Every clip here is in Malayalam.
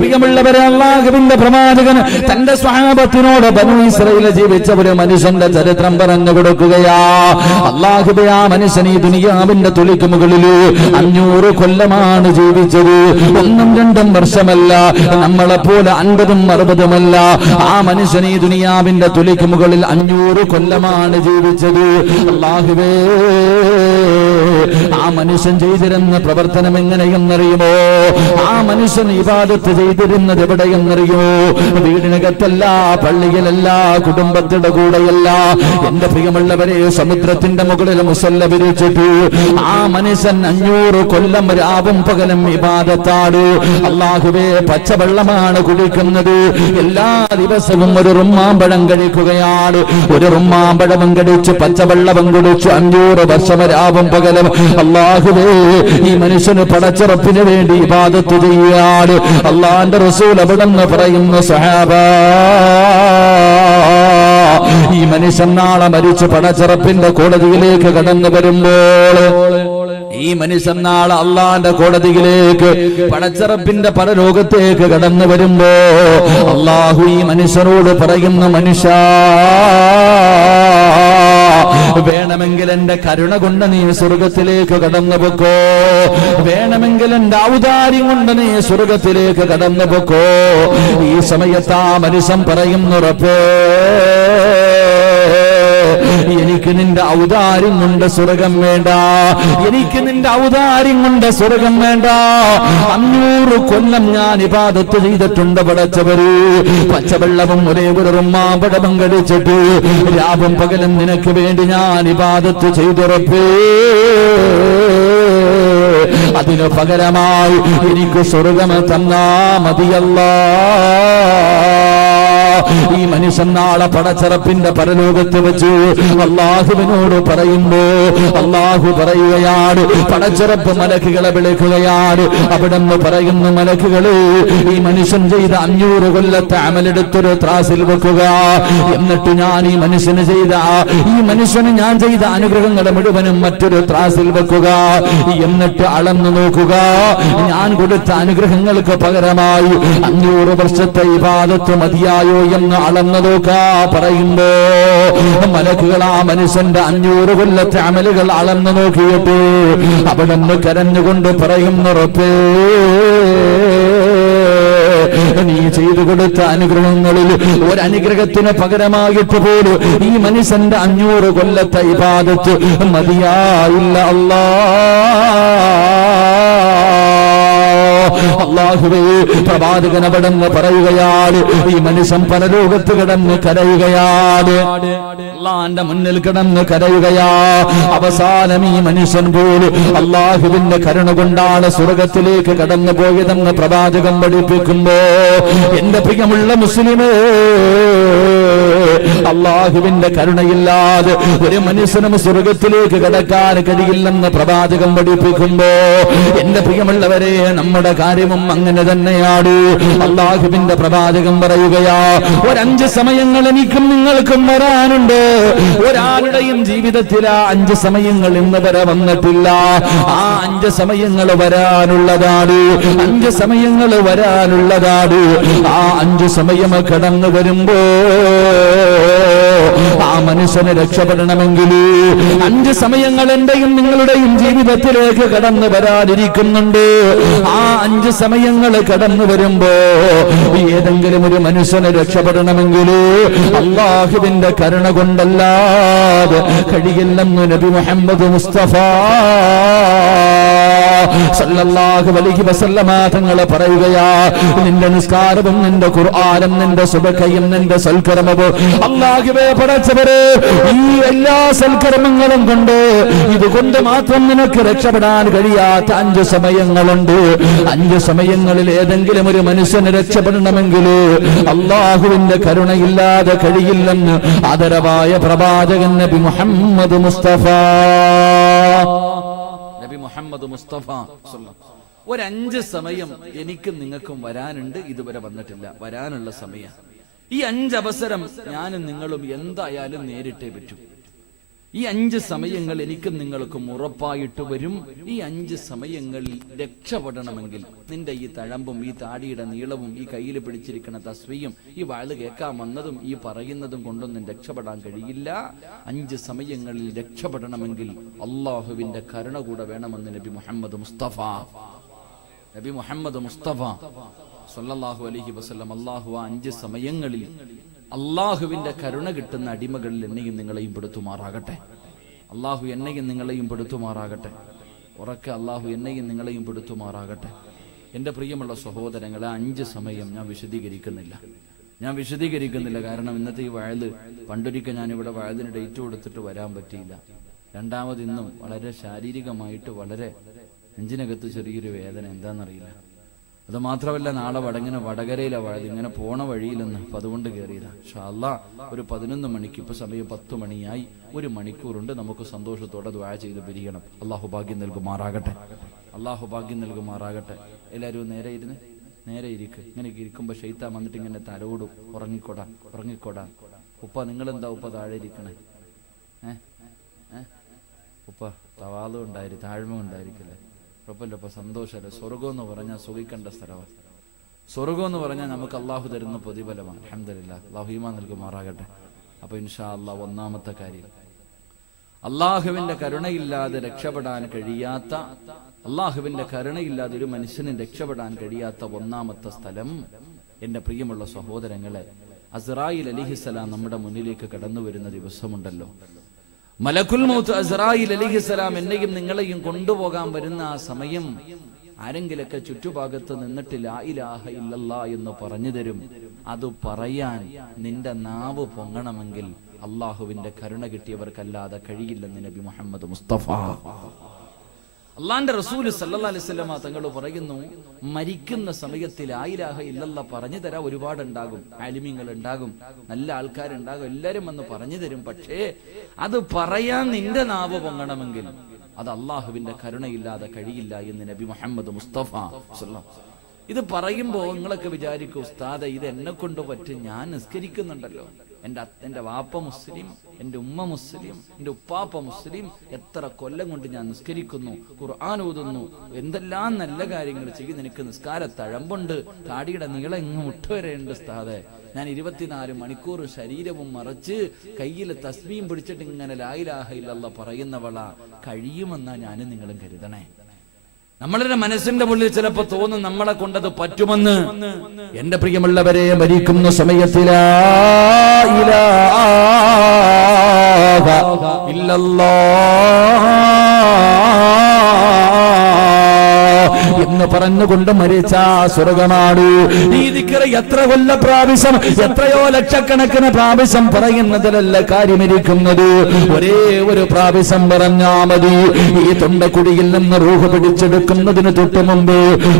പ്രിയമുള്ളവരെ, അല്ലാഹുവിന്റെ പ്രവാചകൻ തന്റെ സ്വഹാബത്തിനോട് ബനൂ ഇസ്രായേൽ ജീവിച്ച ഒരു മനുഷ്യന്റെ ചരിത്രം പറഞ്ഞു കൊടുക്കുകയാ. അല്ലാഹുവേ, ആ മനുഷ്യൻ ഈ ദുനിയാവിന്റെ തുലിക്ക് മുകളിൽ 500 കൊല്ലമാണ് ജീവിച്ചത്. 1-2 വർഷമല്ല, നമ്മളെപ്പോലെ 50-ഉം 60-ഉമല്ല. ആ മനുഷ്യൻ ഈ ദുനിയാവിന്റെ തുലിക്ക് മുകളിൽ 500 കൊല്ലമാണ് ജീവിച്ചത്. അല്ലാഹുവേ, ആ മനുഷ്യൻ ചെയ്തിരുന്ന പ്രവർത്തനം എങ്ങനെയെന്നറിയുമോ? ആ മനുഷ്യൻ ഇബാദത്ത് ചെയ്തിരുന്നത് എവിടെയെന്നറിയോ? വീടിനകത്തല്ല, പള്ളിയിലല്ല, കുടുംബത്തിന്റെ കൂടെയല്ല. എന്റെ പ്രിയമുള്ളവരെ, സമുദ്രത്തിന്റെ മുകളിൽ മുസല്ല വിരിച്ചിട്ട് ആ മനുഷ്യൻ 500 കൊല്ലം രാവും പകലും ഇബാദത്താണ്. അല്ലാഹുവേ, പച്ചവെള്ളമാണ് കുടിക്കുന്നത്. എല്ലാ ദിവസവും ഒരു റുമ്മാമ്പഴം കഴിക്കുകയാണ്. ഒരു റുമ്മാമ്പഴവും കഴിച്ച് പച്ചവെള്ളവും കുടിച്ചു 500 വർഷം രാവും പകലും. അല്ലാഹുവേ, ഈ മനുഷ്യന് പടച്ചിറപ്പിന് വേണ്ടി ഇബാദത്ത് ചെയ്യുകയാണ്. അല്ലാഹുവിന്റെ റസൂൽ അവിടെന്ന് പറയുന്നു, സഹാബാ, ഈ മനുഷ്യൻ നാളെ മരിച്ചു പടച്ചിറപ്പിന്റെ കോടതിയിലേക്ക് കടന്നു വരുമ്പോൾ, ഈ മനുഷ്യൻ നാളെ അള്ളാന്റെ കോടതിയിലേക്ക് പടച്ചിറപ്പിന്റെ പരലോകത്തേക്ക് കടന്നു വരുമ്പോ അള്ളാഹു ഈ മനുഷ്യനോട് പറയുന്ന, മനുഷ്യ, വേണമെങ്കിൽ എന്റെ കരുണ കൊണ്ട് നീ സ്വർഗത്തിലേക്ക് കടന്നു പൊക്കോ, വേണമെങ്കിൽ എന്റെ ഔദാര്യം കൊണ്ട് നീ സ്വർഗത്തിലേക്ക് കടന്നു പൊക്കോ. ഈ സമയത്ത് ആ മനുഷ്യൻ പറയുന്നു, റബ്ബേ, എനിക്ക് നിന്റെ ഔദാര്യം കൊണ്ട് സ്വർഗം വേണ്ട, എനിക്ക് നിന്റെ ഔദാര്യം കൊണ്ട് സ്വർഗം വേണ്ട. 500 കൊല്ലം ഞാൻ ഇബാദത്ത് ചെയ്തിട്ടുണ്ട് പടച്ചവര്. പച്ചവെള്ളവും ഒരേ ഒരു റുമ്മാമ്പഴവും കഴിച്ചിട്ട് രാവും പകലും നിനക്ക് വേണ്ടി ഞാൻ ഇബാദത്ത് ചെയ്തുറപ്പേ. അതിനു പകരമായി എനിക്ക് സ്വർഗം തന്നാ മതിയല്ലാ. ഈ മനുഷ്യൻ നാളെ പടച്ചിറപ്പിന്റെ പരലോകത്ത് വെച്ച് അല്ലാഹുവിനോട് പറയുമ്പോ അല്ലാഹു പറയുകയാണ്, പടച്ചിറപ്പ് മലക്കുകളെ വിളിക്കുകയാണ്. അവിടെന്ന് പറയുന്നു, മലക്കുകള്, ഈ മനുഷ്യൻ ചെയ്ത 500 കൊല്ലത്തെ അമലെടുത്തൊരു ത്രാസിൽ വെക്കുക. എന്നിട്ട് ഞാൻ ഈ മനുഷ്യന് ഞാൻ ചെയ്ത അനുഗ്രഹങ്ങളെ മുഴുവനും മറ്റൊരു ത്രാസിൽ വെക്കുക. എന്നിട്ട് അളന്നു നോക്കുക. ഞാൻ കൊടുത്ത അനുഗ്രഹങ്ങൾക്ക് പകരമായി 500 വർഷത്തെ ഇബാദത്ത് മതിയായോ എന്ന് അളന്നു നോക്കാ പറയുമ്പോ മലക്കുകൾ ആ മനുഷ്യന്റെ 500 കൊല്ലത്തെ അമലുകൾ അളന്നു നോക്കിയിട്ട് അവിടെ നിന്ന് കരഞ്ഞുകൊണ്ട് പറയുന്നു, റബ്ബേ, നീ ചെയ്തു കൊടുത്ത അനുഗ്രഹങ്ങളിൽ ഒരനുഗ്രഹത്തിന് പകരമായിട്ട് പോലും ഈ മനുഷ്യന്റെ 500 കൊല്ലത്തെ ഇബാദത്ത് മതിയായില്ല അല്ലാ. അല്ലാഹുവേ, പ്രവാചകൻ അവിടെന്ന് പറയുകയാണ്, ഈ മനുഷ്യൻ പരലോകത്ത് കിടന്ന് കരയുകയാണ്, അല്ലാഹുവിന്റെ മുന്നിൽ കിടന്ന് കരയുകയാ. അവസാനം ഈ മനുഷ്യൻ പോലും അല്ലാഹുവിന്റെ കരുണ കൊണ്ടാണ് സ്വർഗത്തിലേക്ക് കടന്നു പോയതെന്ന് പ്രവാചകൻ പഠിപ്പിക്കുമ്പോ, എന്റെ പ്രിയമുള്ള മുസ്ലിമേ, അല്ലാഹുവിന്റെ കരുണയില്ലാതെ ഒരു മനുഷ്യനും സ്വർഗത്തിലേക്ക് കടക്കാൻ കഴിയില്ലെന്ന് പ്രവാചകൻ പഠിപ്പിക്കുമ്പോ, എന്റെ പ്രിയമുള്ളവരെ, നമ്മുടെ കാര്യവും അങ്ങനെ തന്നെയാണ്. അല്ലാഹുവിന്റെ പ്രവാചകൻ പറയുകയാ, 5 സമയങ്ങൾ എനിക്കും നിങ്ങൾക്കും വരാനുണ്ട്. ഒരാളുടെയും ജീവിതത്തിൽ ആ 5 സമയങ്ങൾ ഇന്ന് വരെ വന്നിട്ടില്ല. ആ 5 സമയങ്ങൾ വരാനുള്ളതാണ്. 5 സമയങ്ങൾ വരാനുള്ളതാണ്. ആ 5 സമയം കടന്നു വരുമ്പോ ആ മനുഷ്യനെ രക്ഷപ്പെടണമെങ്കിൽ 5 സമയങ്ങൾ എന്റെയും നിങ്ങളുടെയും ജീവിതത്തിലേക്ക് കടന്നു വരാനിരിക്കുന്നുണ്ട്. ആ 5 സമയങ്ങൾ കടന്നു വരുമ്പോ ഏതെങ്കിലും ഒരു മനുഷ്യനെ രക്ഷപ്പെടണമെങ്കിൽ അല്ലാഹുവിന്റെ കരുണ കൊണ്ടല്ലാതെ കഴിയില്ലെന്ന് നബി മുഹമ്മദ് മുസ്തഫ സല്ലല്ലാഹു അലൈഹി വസല്ലമ തങ്ങൾ പറയുകയാ. നിന്റെ നിസ്കാരവും നിന്റെ ഖുർആനും നിന്റെ സുബഹയും നിന്റെ സൽക്കർമ്മവും അല്ലാഹുവേ പടച്ചവരെ, ഈ എല്ലാ സൽക്കർമ്മങ്ങളും കൊണ്ട് ഇതുകൊണ്ട് മാത്രം നിനക്ക് രക്ഷപ്പെടാൻ കഴിയാത്ത 5 സമയങ്ങളുണ്ട്. 5 സമയങ്ങളിൽ ഏതെങ്കിലും ഒരു മനുഷ്യന് രക്ഷപ്പെടണമെങ്കിൽ അല്ലാഹുവിന്റെ കരുണയില്ലാതെ കഴിയില്ലെന്ന് ആദരവായ പ്രവാചകൻ നബി മുഹമ്മദ് മുസ്തഫ ഒരു 5 സമയം എനിക്കും നിങ്ങൾക്കും വരാനുണ്ട്, ഇതുവരെ വന്നിട്ടില്ല, വരാനുള്ള സമയം. ഈ 5 അവസരം ഞാനും നിങ്ങളും എന്തായാലും നേരിട്ടേ പറ്റൂ. ഈ 5 സമയങ്ങൾ എനിക്കും നിങ്ങൾക്കും ഉറപ്പായിട്ട് വരും. ഈ 5 സമയങ്ങളിൽ രക്ഷപ്പെടണമെങ്കിൽ നിന്റെ ഈ തഴമ്പും ഈ താടിയുടെ നീളവും ഈ കയ്യിൽ പിടിച്ചിരിക്കുന്ന തസ്ബീഹും ഈ വാഴ് കേൾക്കാൻ വന്നതും ഈ പറയുന്നതും കൊണ്ടൊന്നും രക്ഷപ്പെടാൻ കഴിയില്ല. 5 സമയങ്ങളിൽ രക്ഷപ്പെടണമെങ്കിൽ അള്ളാഹുവിന്റെ കരുണ കൂടെ വേണമെന്ന് നബി മുഹമ്മദ് മുസ്തഫ സല്ലല്ലാഹു അലൈഹി വസല്ലം അള്ളാഹു ആ 5 സമയങ്ങളിൽ അള്ളാഹുവിന്റെ കരുണ കിട്ടുന്ന അടിമകളിൽ എന്നെയും നിങ്ങളെയും പെടുത്തുമാറാകട്ടെ. അള്ളാഹു എന്നെയും നിങ്ങളെയും പെടുത്തുമാറാകട്ടെ. ഉറക്കെ അള്ളാഹു എന്നെയും നിങ്ങളെയും പെടുത്തുമാറാകട്ടെ. എൻ്റെ പ്രിയമുള്ള സഹോദരങ്ങളെ, 5 സമയം ഞാൻ വിശദീകരിക്കുന്നില്ല. കാരണം ഇന്നത്തെ ഈ വയല് പണ്ടൊരിക്കൽ ഞാനിവിടെ വയലിന് ഡേറ്റ് കൊടുത്തിട്ട് വരാൻ പറ്റിയില്ല. രണ്ടാമത് ഇന്നും വളരെ ശാരീരികമായിട്ട് വളരെ നെഞ്ചിനകത്ത് ചെറിയൊരു വേദന, എന്താണെന്നറിയില്ല. അത് മാത്രമല്ല, നാളെ വടകരയിലെ വഴി ഇങ്ങനെ പോണ വഴിയിലെന്ന്, അപ്പം അതുകൊണ്ട് കയറിയതാ. ഇൻഷാ അല്ലാഹ് ഒരു 11 മണിക്ക്, ഇപ്പൊ സമയം 10 മണിയായി, 1 മണിക്കൂറുണ്ട്. നമുക്ക് സന്തോഷത്തോടെ ദുആ ചെയ്ത് പിരിയണം. അള്ളാഹു ഭാഗ്യം നൽകുമാറാകട്ടെ. എല്ലാവരും നേരെ ഇരിക്ക്. ഇങ്ങനെ ഇരിക്കുമ്പോൾ ശൈത്താൻ വന്നിട്ട് ഇങ്ങനെ തലോടും, ഉറങ്ങിക്കോടാ. ഉപ്പ നിങ്ങളെന്താ ഉപ്പ താഴെ ഇരിക്കണേ? ഉപ്പ തവാദം ഉണ്ടായിരിക്കും, താഴ്മ ഉണ്ടായിരിക്കില്ലേ? കുഴപ്പമില്ല, ഇപ്പൊ സന്തോഷമല്ലേ? സ്വർഗം എന്ന് പറഞ്ഞാൽ സുഖിക്കേണ്ട സ്ഥലമാണ്. സ്വർഗം എന്ന് പറഞ്ഞാൽ നമുക്ക് അള്ളാഹു തരുന്ന പ്രതിഫലമാണ്. അൽഹംദുലില്ലാഹ്, അള്ളാഹു ഈമാൻ നൽകുമാറാകട്ടെ. അപ്പൊ ഇൻഷാ അല്ലാഹ് ഒന്നാമത്തെ കാര്യം, അള്ളാഹുവിന്റെ കരുണയില്ലാതെ രക്ഷപ്പെടാൻ കഴിയാത്ത, അള്ളാഹുവിന്റെ കരുണയില്ലാതെ ഒരു മനുഷ്യന് രക്ഷപ്പെടാൻ കഴിയാത്ത ഒന്നാമത്തെ സ്ഥലം, എന്റെ പ്രിയമുള്ള സഹോദരങ്ങളെ, അസ്റായിൽ അലൈഹിസ്സലാം നമ്മുടെ മുന്നിലേക്ക് കടന്നു വരുന്ന ദിവസമുണ്ടല്ലോ. മലക്കുൽ മൗത്ത് അസ്റായിൽ അലൈഹിസ്സലാം എന്നെയും നിങ്ങളെയും കൊണ്ടുപോകാൻ വരുന്ന ആ സമയം, ആരെങ്കിലൊക്കെ ചുറ്റുഭാഗത്ത് നിന്നിട്ട് ലാ ഇലാഹ ഇല്ലല്ലാഹ് എന്ന് പറഞ്ഞു തരും. അത് പറയാൻ നിന്റെ നാവ് പൊങ്ങണമെങ്കിൽ അള്ളാഹുവിന്റെ കരുണ കിട്ടിയവർക്കല്ലാതെ കഴിയില്ലെന്ന് നബി മുഹമ്മദ് മുസ്തഫ. അള്ളാന്റെ റസൂല് സല്ലല്ലാഹു അലൈഹി വസല്ലം തങ്ങൾ പറയുന്നു, മരിക്കുന്ന സമയത്ത് ലാ ഇലാഹ ഇല്ലല്ലാഹ് പറഞ്ഞു തരാൻ ഒരുപാടുണ്ടാകും, ആലിമീങ്ങൾ ഉണ്ടാകും, നല്ല ആൾക്കാരുണ്ടാകും, എല്ലാവരും വന്ന് പറഞ്ഞു തരും. പക്ഷേ അത് പറയാൻ നിന്റെ നാവ് പൊങ്ങണമെങ്കിൽ അത് അള്ളാഹുവിന്റെ കരുണയില്ലാതെ കഴിയില്ല എന്ന് നബി മുഹമ്മദ് മുസ്തഫ സല്ലല്ലാഹു. ഇത് പറയുമ്പോൾ നിങ്ങളൊക്കെ വിചാരിക്കും, ഉസ്താദെ ഇത് എന്നെ കൊണ്ട് പറ്റും, ഞാൻ നിസ്കരിക്കുന്നുണ്ടല്ലോ, എൻ്റെ വാപ്പ മുസ്ലിം, എൻ്റെ ഉമ്മ മുസ്ലിം, എൻ്റെ ഉപ്പാപ്പ മുസ്ലിം, എത്ര കൊല്ലം കൊണ്ട് ഞാൻ നിസ്കരിക്കുന്നു, ഖുർആൻ ഓതുന്നു, എന്തെല്ലാം നല്ല കാര്യങ്ങൾ ചെയ്യും, നിനക്ക് നിസ്കാര തഴമ്പുണ്ട്, താടിയുടെ നീളം ഇങ്ങ് മുട്ടുവരെയുണ്ട് ഉസ്താദെ, ഞാൻ 24 മണിക്കൂർ ശരീരവും മറച്ച് കയ്യിൽ തസ്ബീഹ് പിടിച്ചിട്ട് ഇങ്ങനെ ലാ ഇലാഹ ഇല്ലല്ലാഹ് പറയുന്നവളാ, കഴിയുമെന്നാ ഞാനും നിങ്ങളും കരുതണേ. നമ്മളുടെ മനസ്സിന്റെ ഉള്ളിൽ ചിലപ്പോ തോന്നും നമ്മളെ കൊണ്ടത് പറ്റുമെന്ന്. എന്റെ പ്രിയമുള്ളവരെ, മരിക്കുന്ന സമയത്ത് ലാ ഇലാഹ ഇല്ലല്ലാഹ് എന്ന് പറഞ്ഞുകൊണ്ട് മരിച്ച സ്വർഗമാണ്. ഈ ദിക്ർ എത്ര കൊല്ല പ്രാവശ്യം, എത്രയോ ലക്ഷക്കണക്കിന് പ്രാവശ്യം പറയുന്നതിലല്ല കാര്യമിരിക്കുന്നത്. ഒരേ ഒരു പ്രാവശ്യം പറഞ്ഞാ മതി. ഈ തൊണ്ടക്കുടിയിൽ നിന്ന് റൂഹ് പിടിച്ചെടുക്കുന്നതിന് തൊട്ട് മുമ്പ്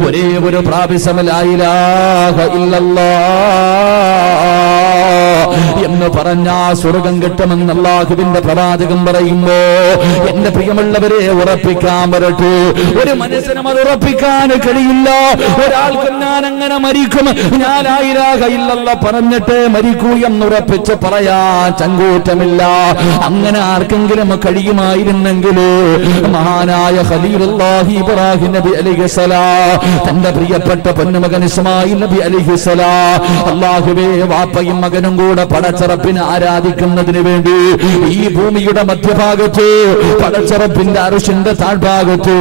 ഒരേ ഒരു പ്രാവശ്യം ലാ ഇലാഹ ഇല്ലല്ലാഹ് എന്ന് പറഞ്ഞാ സ്വർഗം കിട്ടുമെന്ന് അല്ലാഹുവിന്റെ പ്രവാചകൻ പറയുമ്പോ, എന്റെ പ്രിയമുള്ളവരെ ഉറപ്പിക്കാൻ വരട്ടെ, ഒരു മനുഷ്യനും അത് ഉറപ്പിക്കാൻ കഴിയില്ല. ഒരാൾക്ക് ഞാൻ അങ്ങനെ മരിക്കും, ഞാൻ ലാ ഇലാഹ ഇല്ലല്ലാഹ് പറഞ്ഞിട്ട് മരിക്കൂ എന്നുറപ്പിച്ച് പറയാൻ ചങ്കൂറ്റമില്ല. അങ്ങനെ ആർക്കെങ്കിലും കഴിയുമായിരുന്നെങ്കിൽ മഹാനായ ഖലീലുല്ലാഹി ഇബ്രാഹിം നബി അലൈഹിസ്സലാം തന്റെ പ്രിയപ്പെട്ട പൊന്നുമകൻ ഇസ്മായിൽ നബി അലൈഹിസ്സലാം, അല്ലാഹുവേ, വാപ്പയും മകനും കൂടെ പടച്ചറപ്പിനെ ആരാധിക്കുന്നതിന് വേണ്ടി ഈ ഭൂമിയുടെ മധ്യഭാഗത്ത്, പടച്ചറപ്പിന്റെ അർശിന്റെ താഴ്ഭാഗത്ത്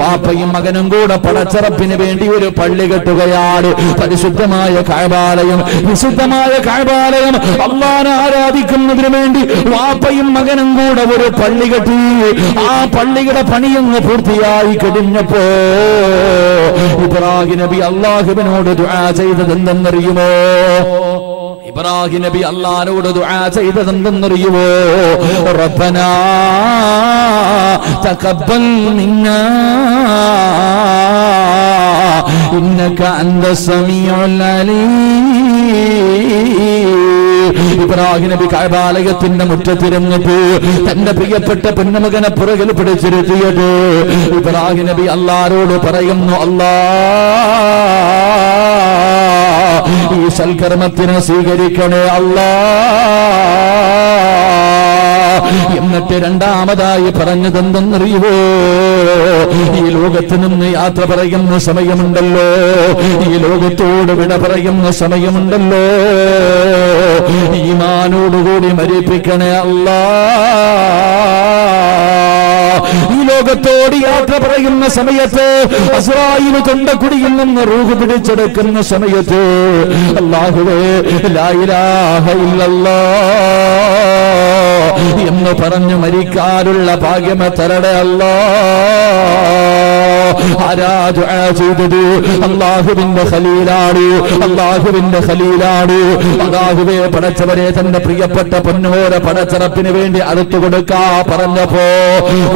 വാപ്പയും മകനും കൂടെ പടച്ചറപ്പിന് വേണ്ടി ഒരു പള്ളി കെട്ടുകയാണ്. പരിശുദ്ധമായ കഅബാലയം, വിശുദ്ധമായ കഅബാലയം അല്ലാഹുവിനെ ആരാധിക്കുന്നതിന് വേണ്ടി വാപ്പയും മകനും കൂടെ ഒരു പള്ളി കെട്ടി. ആ പള്ളിയുടെ പണിയങ്ങ് പൂർത്തിയായി കഴിഞ്ഞപ്പോ ഇബ്രാഹിം നബി അല്ലാഹുവിനോട് ദുആ ചെയ്തത് എന്തെന്നറിയുമോ? ഇബ്രാഹിം നബി അല്ലാഹുവോട് ദുആ ചെയ്തത് എന്തെന്നറിയുമോ? റബ്ബനാ തഖബ്ബൽ മിന്നാ ഇന്നക അൻതസ് സമീഉൽ അലീം. ഇബ്രാഹിം നബി കഅബാലയത്തിന്റെ മുറ്റത്തിരുന്നിട്ട് തന്റെ പ്രിയപ്പെട്ട പൊന്നുമകനെ പുറകിൽ പിടിച്ചിരുത്തിയത് ഇബ്രാഹിം നബി അല്ലാഹുവോട് പറയുന്നു, അല്ലാഹ് ഈ സൽക്കർമ്മത്തിനെ സ്വീകരിക്കണേ അല്ലാഹ്. എന്നിട്ട് രണ്ടാമതായി പറഞ്ഞതെന്തെന്നറിയുവോ? ഈ ലോകത്ത് നിന്ന് യാത്ര പറയുന്ന സമയമുണ്ടല്ലോ, ഈ ലോകത്തോട് വിട പറയുന്ന സമയമുണ്ടല്ലോ, ഈമാനോടുകൂടി മരിപ്പിക്കണേ അല്ലാ. ഈ ലോകത്തോട് യാത്ര പറയുന്ന സമയത്ത് അസ്രായീൽ തൊണ്ടക്കുടിയിൽ നിന്ന് റൂഹ് പിടിച്ചെടുക്കുന്ന സമയത്ത് അല്ലാഹുവേ ലാ ഇലാഹ ഇല്ലല്ലാഹ് എന്ന് പറഞ്ഞു മരിക്കാനുള്ള ഭാഗ്യം തരണേ അല്ലാ. ആരാ ദുആ ചെയ്തത്? അല്ലാഹുവിന്റെ ഖലീലാണ്, അല്ലാഹുവിന്റെ ഖലീലാണ്. അല്ലാഹുവേ പടച്ചവരെ തന്റെ പ്രിയപ്പെട്ട പൊന്നോര പടച്ചറപ്പിന് വേണ്ടി അറുത്തു കൊടുക്കാ പറഞ്ഞപ്പോ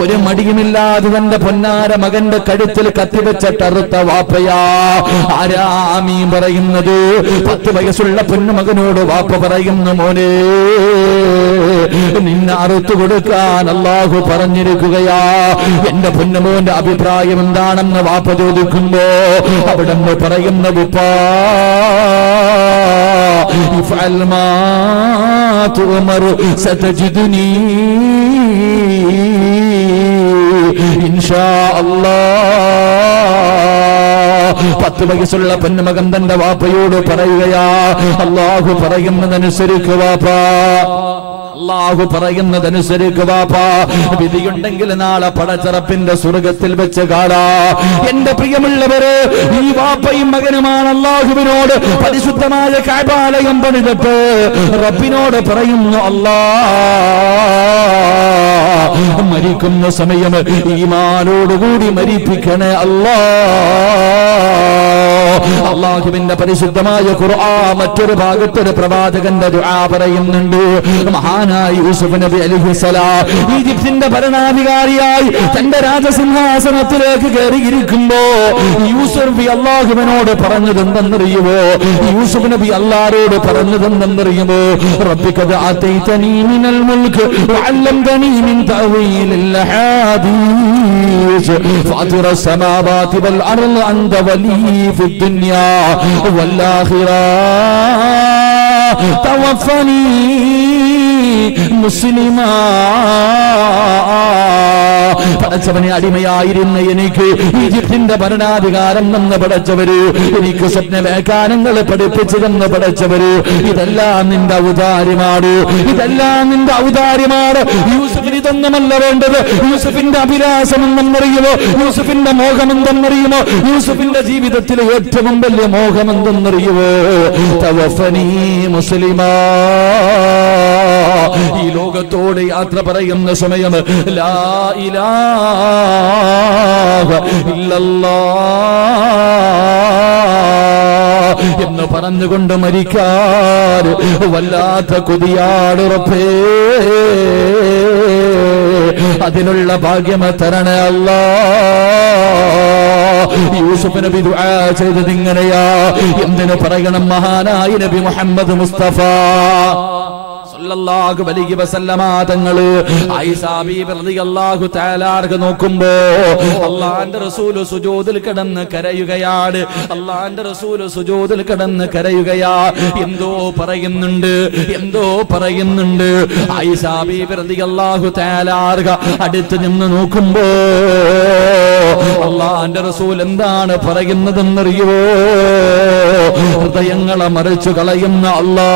ഒരു മടിയുമില്ലാതെ തന്റെ പൊന്നാര മകന്റെ കഴുത്തിൽ കത്തിവെച്ചിട്ട് അറുത്ത വാപ്പയാ. ആരാ ആമീൻ പറയുന്നത്? 10 വയസ്സുള്ള പൊന്നുമകനോട് വാപ്പ പറയുന്നു, മോനെ നിന്നെ അറുത്തു കൊടുക്കാൻ അല്ലാഹു പറഞ്ഞിരിക്കുകയാ. എന്റെ പൊന്നുമോന്റെ അഭിപ്രായം എന്താണെന്ന് വാപ്പ ചോദിക്കുമ്പോ അവിടെ പറയുന്ന ഉപ്പാ ഇഫ്അൽ മാ തുമർ സതജിദുനി ഇൻഷാ അല്ലാഹ്. 10 വയസ്സുള്ള പൊന്നുമകൻ തന്റെ വാപ്പയോട് പറയുകയാ, അല്ലാഹു പറയുന്നതനുസരിക്കുക വാപ്പാ, അല്ലാഹു പറയുന്നതനുസരിക്കുക വാപ്പാ. വിധിയുണ്ടെങ്കിൽ നാളെ പടച്ചറപ്പിന്റെ സ്വർഗത്തിൽ വെച്ച് കാണാ. എന്റെ പ്രിയമുള്ളവര്, ഈ വാപ്പയും മകനുമാണ് അല്ലാഹുവിനോട് പരിശുദ്ധമായ കഅബാലയം പണിതിട്ട് റബ്ബിനോട് പറയുന്നു, അല്ലാ മരിക്കുന്ന സമയം ഈമാനോടുകൂടി മരിപ്പിക്കണേ അല്ലാ. അല്ലാഹുവിന്റെ പരിശുദ്ധമായ ഖുർആൻ മറ്റൊരു ഭാഗത്തൊരു പ്രവാചകന്റെ ദുആ പറയുന്നുണ്ട്. മഹാനായ യൂസുഫ് നബി അലൈഹിസ്സലാം ഈജിപ്തിന്റെ ഭരണാധികാരിയായി തന്റെ രാജസിംഹാസനത്തിലേക്ക് കയറിയിരിക്കുമ്പോ യൂസുഫ് നബി അല്ലാഹുവിനോട് പറഞ്ഞതെന്തെന്നറിയുമോ? യൂസുഫ് നബി അല്ലാഹുവോട് പറഞ്ഞതെന്തെന്നറിയുമോ? റബ്ബിഖദ് ആതൈതനീ മിനൽ മുൽക്ക് വഅല്ലംതനീ മിൻ തഅവീലിൽ ഹദീസ് ഫാതിറസ് സമാവാതി വൽ അർള് അൻത വലി ഫിദ് ദുനിയാ വൽ ആഖിറ തവഫനി മുസ്ലിമാ. പടച്ചവനെ അടിമയായിരുന്ന എനിക്ക് ഈജിപ്തിന്റെ ഭരണാധികാരം തന്ന് പടച്ചവര്, എനിക്ക് സ്വപ്നവ്യാഖ്യാനങ്ങൾ പഠിപ്പിച്ചു തന്ന് പടച്ചവര്, ഇതെല്ലാം നിന്റെ ഔദാര്യമാണ്, ഇതെല്ലാം നിന്റെ ഔദാര്യമാണ്. യൂസുഫിന് ഇതൊന്നുമല്ല വേണ്ടത്. യൂസുഫിന്റെ അഭിലാഷം എന്തെന്നറിയുമോ? യൂസുഫിന്റെ മോഹം എന്തെന്നറിയുമോ? യൂസുഫിന്റെ ജീവിതത്തിലെ ഏറ്റവും വലിയ മോഹം എന്തെന്നറിയുമോ? തവഫനി മുസ്ലിമാ. ഈ ലോകത്തോട് യാത്ര പറയുന്ന സമയം ലാ ഇലാഹ ഇല്ലല്ലാഹ് എന്ന് പറഞ്ഞുകൊണ്ട് മരിക്കാൻ വല്ലാത്ത കൊതിയാണ് റബ്ബേ. അതിനുള്ള ഭാഗ്യം തരണേ അല്ലാ. യൂസുഫ് നബി ദുആ ചെയ്തത് ഇങ്ങനെയാ. എന്തിനു പറയണം? മഹാനായ നബി മുഹമ്മദ് മുസ്തഫ സല്ലല്ലാഹു അലൈഹി വസല്ലമ തങ്ങള് ആയിഷാ ബീബി റളിയല്ലാഹു തആല അൻഹ നോക്കുമ്പോ അല്ലാഹുവിന്റെ റസൂൽ സുജൂദിൽ കിടന്ന് കരയുകയാണ്. അല്ലാഹുവിന്റെ റസൂൽ സുജൂദിൽ കിടന്ന് കരയുകയാ. എന്തോ പറയുന്നുണ്ട്, എന്തോ പറയുന്നുണ്ട്. ആയിഷാ ബീബി റളിയല്ലാഹു തആല അൻഹ അടുത്ത് നിന്ന് നോക്കുമ്പോ അല്ലാഹുവിന്റെ റസൂൽ എന്താണ് പറയുന്നതെന്നറിയോ? ഹൃദയങ്ങളെ മറിച്ചു കളയുന്ന അല്ലാഹ്,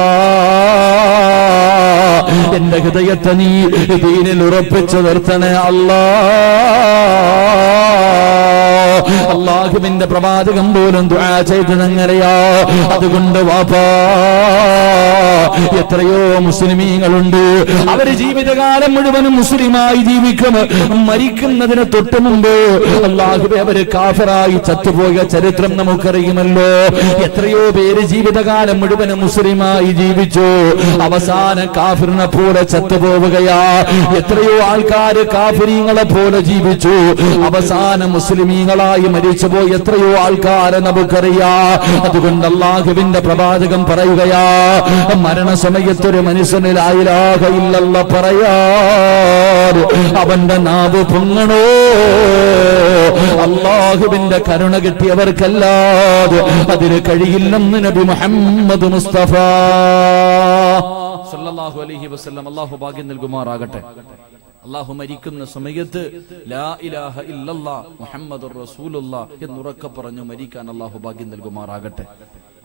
എന്റെ ഹൃദയത്തെ നീ ദീനിൽ ഉറപ്പിച്ചു നിർത്തണേ അല്ലാ. അല്ലാഹുവിന്റെ പ്രവാചകൻ പോലും ദുആ ചെയ്തത് അങ്ങനെയാ. അതുകൊണ്ട് വാപ്പാ, എത്രയോ മുസ്ലിമീങ്ങളുണ്ട്, അവര് ജീവിതകാലം മുഴുവനും മുസ്ലിമായി ജീവിക്കും. മരിക്കുന്നതിന് തൊട്ട് മുമ്പ് അല്ലാഹുവേ അവര് കാഫിറായി ചത്തുപോയ ചരിത്രം നമുക്കറിയുമല്ലോ. എത്രയോ പേര് ജീവിതകാലം മുഴുവനും മുസ്ലിമായി ജീവിച്ചു, അവസാനം കാഫിറിനെ പോലെ ചത്തുപോവുകയാ. എത്രയോ ആൾക്കാര് കാഫിരീങ്ങളെ പോലെ ജീവിച്ചു, അവസാനം മുസ്ലിമീങ്ങളായി മരിച്ചുപോയി എത്രയോ ആൾക്കാരെ നമുക്കറിയാ. അതുകൊണ്ട് അല്ലാഹുവിന്റെ പ്രവാചകൻ പറയുകയാ, മരണസമയത്തൊരു മനുഷ്യനിൽ ലാ ഇലാഹ ഇല്ലല്ലാഹ് പറയാൻ അവന്റെ നാവ് പൊങ്ങണോ? അല്ലാഹുവിന്റെ കരുണ കിട്ടിയവർക്കല്ലാതെ അതിന് കഴിയില്ലെന്ന് നബി മുഹമ്മദ് മുസ്തഫ സല്ലല്ലാഹു അലൈഹി വസല്ലം അല്ലാഹു ഭാഗ്യം നൽകുമാറാകട്ടെ. അല്ലാഹു മരിക്കുന്ന സമയത്ത് ലാ ഇലാഹ ഇല്ലല്ലാഹ് മുഹമ്മദുർ റസൂലുള്ളാഹ് എന്നുറക്കെ പറഞ്ഞു മരിക്കാൻ അല്ലാഹു ഭാഗ്യം നൽകുമാറാകട്ടെ.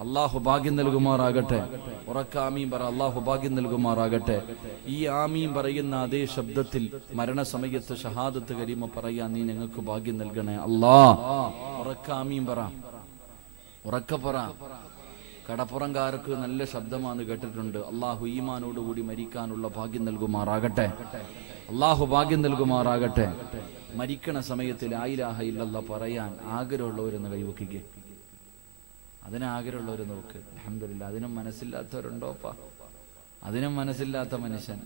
അല്ലാഹു ഭാഗ്യം നൽകുമാറാകട്ടെ. ഉറക്ക ആമീൻ പറ. അല്ലാഹു ഭാഗ്യം നൽകുമാറാകട്ടെ. ഈ ആമീൻ പറയുന്ന അതേ ശബ്ദത്തിൽ മരണസമയത്ത് ഷഹാദത്ത് കരീമ പറയാൻ നീ ഞങ്ങൾക്ക് ഭാഗ്യം നൽകണേ അല്ലാഹ്. ഉറക്ക ആമീൻ പറ. ഉറക്ക പറ. കടപ്പുറംകാർക്ക് നല്ല ശബ്ദമാണെന്ന് കേട്ടിട്ടുണ്ട്. അല്ലാഹു ഈമാനോടുകൂടി മരിക്കാനുള്ള ഭാഗ്യം നൽകുമാറാകട്ടെ. അല്ലാഹു ഭാഗ്യം നൽകുമാറാകട്ടെ. മരിക്കണ സമയത്ത് ലാ ഇലാഹ ഇല്ലല്ലാഹ് പറയാൻ ആഗ്രഹമുള്ളവരെന്ന് കൈവയ്ക്കുക. അതിന് ആഗ്രഹമുള്ളവർ നോക്ക്. അൽഹംദുലില്ലാഹ്. അതിനും മനസ്സില്ലാത്തവരുണ്ടോപ്പാ? അതിനും മനസ്സില്ലാത്ത മനുഷ്യൻ.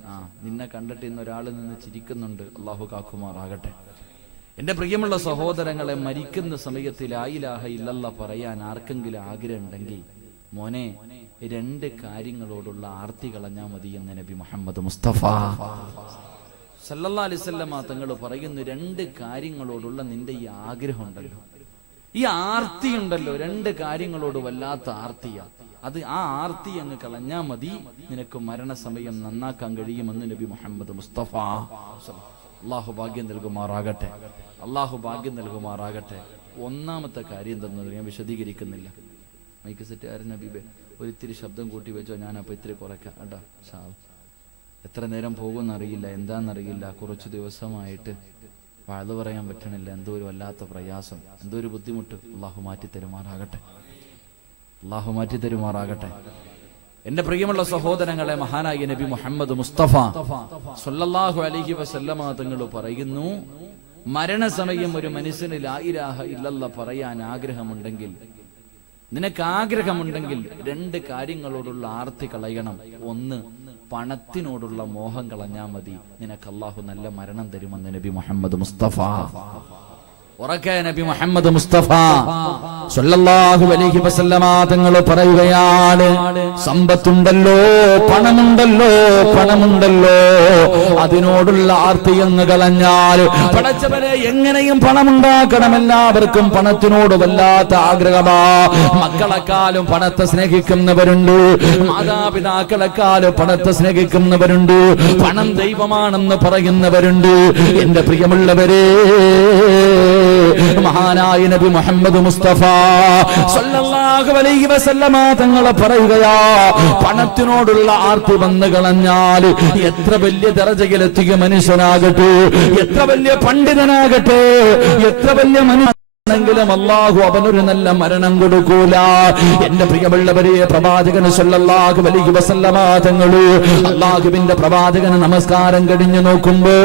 നിന്നെ കണ്ടിട്ട് ഇന്ന് ഒരാൾ നിന്ന് ചിരിക്കുന്നുണ്ട്. അല്ലാഹു കാക്കുമാറാകട്ടെ. എന്റെ പ്രിയമുള്ള സഹോദരങ്ങളെ, മരിക്കുന്ന സമയത്ത് ലാ ഇലാഹ ഇല്ലല്ലാഹ് പറയാൻ ആർക്കെങ്കിലും ആഗ്രഹം ഉണ്ടെങ്കിൽ മോനെ 2 കാര്യങ്ങളോടുള്ള ആർത്തി കളഞ്ഞാ മതി എന്ന് നബി മുഹമ്മദ് മുസ്തഫ സല്ലല്ലാഹു അലൈഹി വസല്ലം തങ്ങൾ പറയുന്നു. 2 കാര്യങ്ങളോടുള്ള നിന്റെ ഈ ആഗ്രഹം ഉണ്ടല്ലോ, ഈ ആർത്തി ഉണ്ടല്ലോ, 2 കാര്യങ്ങളോട് വല്ലാത്ത ആർത്തിയാ. അത് ആ ആർത്തി അങ്ങ് കളഞ്ഞാ മതി, നിനക്ക് മരണസമയം നന്നാക്കാൻ കഴിയുമെന്ന് നബി മുഹമ്മദ് മുസ്തഫ. അല്ലാഹു ഭാഗ്യം നൽകുമാറാകട്ടെ. അല്ലാഹു ഭാഗ്യം നൽകുമാറാകട്ടെ. ഒന്നാമത്തെ കാര്യം എന്തെന്നത് ഞാൻ വിശദീകരിക്കുന്നില്ല. മൈക്ക് സെറ്റുകാരൻ നബീബെ ഒരിത്തിരി ശബ്ദം കൂട്ടി വെച്ചോ, ഞാനപ്പോൾ ഇത്തിരി കുറയ്ക്കാം കേട്ടോ. എത്ര നേരം പോകുമെന്നറിയില്ല, എന്താണെന്നറിയില്ല. കുറച്ച് ദിവസമായിട്ട് വഅദ് പറയാൻ പറ്റണില്ല. എന്തോ ഒരു വല്ലാത്ത പ്രയാസം, എന്തോ ഒരു ബുദ്ധിമുട്ട്. അല്ലാഹു മാറ്റിത്തരുമാറാകട്ടെ. അല്ലാഹു മാറ്റിത്തരുമാറാകട്ടെ. എന്റെ പ്രിയമുള്ള സഹോദരങ്ങളെ, മഹാനായ നബി മുഹമ്മദ് മുസ്തഫ സല്ലല്ലാഹു അലൈഹി വസല്ലമ തങ്ങൾ പറയുന്നു, മരണസമയം ഒരു മനുഷ്യന് ലാ ഇലാഹ ഇല്ലല്ലാഹ് പറയാൻ ആഗ്രഹമുണ്ടെങ്കിൽ, നിനക്ക് ആഗ്രഹമുണ്ടെങ്കിൽ 2 കാര്യങ്ങളോടുള്ള ആർത്തി കളയണം. 1, പണത്തിനോടുള്ള മോഹം കളഞ്ഞാ മതി, നിനക്ക് അല്ലാഹു നല്ല മരണം തരുമെന്ന് നബി മുഹമ്മദ് മുസ്തഫ. ഉറക്കെ നബി മുഹമ്മദ് മുസ്തഫ സല്ലല്ലാഹു അലൈഹി വസല്ലമ തങ്ങൾ പറയുകയാണ്, സമ്പത്തുണ്ടല്ലോ, പണമുണ്ടല്ലോ, അതിനോടുള്ള ആർത്തി അങ്ങ് കളഞ്ഞാൽ, പടച്ചവനെ എങ്ങനെയും പണമുണ്ടാക്കണം, എല്ലാവർക്കും പണത്തിനോട് വല്ലാത്ത ആഗ്രഹമാ. മക്കളെക്കാളും പണത്തെ സ്നേഹിക്കുന്നവരുണ്ട്, മാതാപിതാക്കളെക്കാളും പണത്തെ സ്നേഹിക്കുന്നവരുണ്ട്, പണം ദൈവമാണെന്ന് പറയുന്നവരുണ്ട്. എന്റെ പ്രിയമുള്ളവരെ, മഹാനായ നബി മുഹമ്മദ് മുസ്തഫ സല്ലല്ലാഹു അലൈഹി വസല്ലമ തങ്ങൾ പറയുകയാ, പണത്തിനോടുള്ള ആർത്തി വന്നു കളഞ്ഞാൽ എത്ര വലിയ ദർജയിലെത്തിയ മനുഷ്യനാകട്ടെ, എത്ര വലിയ പണ്ഡിതനാകട്ടെ, എത്ര വലിയ മനുഷ്യ െങ്കിലും അല്ലാഹു അവനൊരു നല്ല മരണം കൊടുക്കൂല. എന്റെ പ്രിയമുള്ളവരെ, പ്രവാചകൻ സല്ലല്ലാഹു അലൈഹി വസല്ലമ തങ്ങൾ അല്ലാഹുവിന്റെ പ്രവാചകന് നമസ്കാരം കഴിഞ്ഞു നോക്കുമ്പോ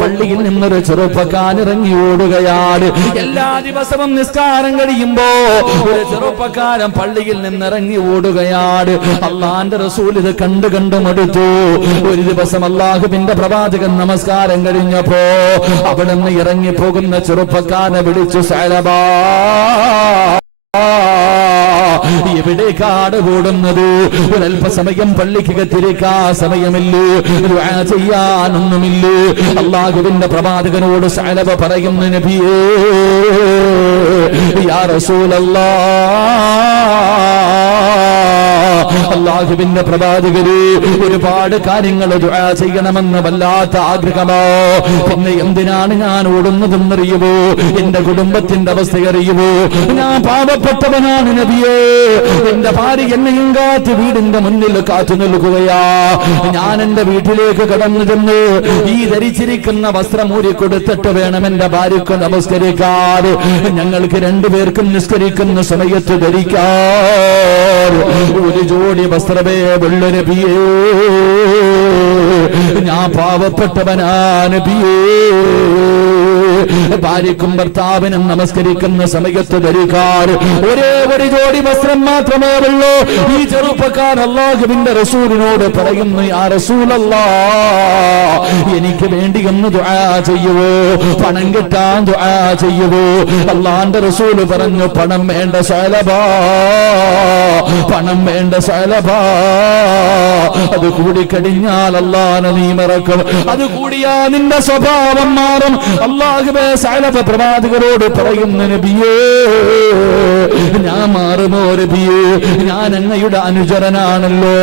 പള്ളിയിൽ നിന്നൊരു ചെറുപ്പക്കാരൻ ഇറങ്ങി ഓടുകയാണ്. എല്ലാ ദിവസവും നിസ്കാരം കഴിയുമ്പോ ഒരു ചെറുപ്പക്കാരൻ പള്ളിയിൽ നിന്നിറങ്ങി ഓടുകയാണ്. അല്ലാഹുവിന്റെ റസൂൽ ഇത് കണ്ടു മടുത്തു. ഒരു ദിവസം അല്ലാഹുവിന്റെ പ്രവാചകൻ നമസ്കാരം കഴിഞ്ഞപ്പോ അവിടെ നിന്ന് ഇറങ്ങി പോകുന്ന ചെറുപ്പക്കാരനെ വിളിച്ചു, സഅലബ, എവിടേക്കാട് കൂടുന്നത്? ഒരല്പസമയം പള്ളിക്ക് തിരിക്കാ സമയമില്ലേ, ദുആ ചെയ്യാനൊന്നുമില്ലേ? അല്ലാഹുവിന്റെ പ്രവാചകനോട് സഅലബ പറയുന്നു, നബിയേ, യാ റസൂലല്ലാഹ്, അല്ലാഹുവിന്റെ പ്രവാചകരെ, ഒരുപാട് കാര്യങ്ങൾ ദുആ ചെയ്യണമെന്ന് വല്ലാത്ത ആഗ്രഹമോ. പിന്നെ എന്തിനാണ് ഞാൻ ഓടുന്നതെന്നറിയുമോ? എന്റെ കുടുംബത്തിന്റെ അവസ്ഥ അറിയുമോ? ഞാൻ പാവപ്പെട്ടവനാണ് നബിയേ. എന്റെ ഭാര്യ എന്നെയും കാത്ത് വീടിന്റെ മുന്നിൽ കാത്തു നിൽക്കുകയാ. ഞാൻ എന്റെ വീട്ടിലേക്ക് കടന്നു ചെന്ന് ഈ ധരിച്ചിരിക്കുന്ന വസ്ത്രം ഊരി കൊടുത്തിട്ട് വേണം എന്റെ ഭാര്യക്ക് നമസ്കരിക്കാൻ. ഞങ്ങൾക്ക് 2 പേർക്കും നിസ്കരിക്കുന്ന സമയത്ത് ധരിക്കാൻ ഒരു ജോഡി വസ്ത്രമേ ഉള്ളു നബിയേ. ഞാൻ പാവപ്പെട്ടവനാ നബിയേ. ഭാര്യക്കും ഭർത്താവിനും നമസ്കരിക്കുന്ന സമയത്ത് ധരിക്കാൻ ഒരേ ഒരു ജോഡി വസ്ത്രം മാത്രമേ ഉള്ളൂ. ഈ ചെറുപ്പക്കാർ അല്ലാഹുവിന്റെ റസൂലിനോട് പറയുന്നു, യാ റസൂലല്ലാഹ്, എനിക്ക് വേണ്ടി ഒന്ന് ദുആ ചെയ്യുവോ? പണം കിട്ടാൻ ദുആ ചെയ്യുവോ? അല്ലാഹുവിന്റെ റസൂല് പറഞ്ഞു, പണം വേണ്ട സഅലബാ, പണം വേണ്ട സഅലബാ. അത് കൂടിക്കഴിഞ്ഞാൽ അല്ലാഹുവിനെ നീ മറക്കും. അത് കൂടിയാ നിന്റെ സ്വഭാവം മാറും. അല്ലാഹുവേ, സഅലബ പ്രവാചകരോട് പറയുന്നു, നബിയേ, ഞാൻ മാറുമോ നബിയേ? ഞാൻ അങ്ങയുടെ അനുചരനാണല്ലോ,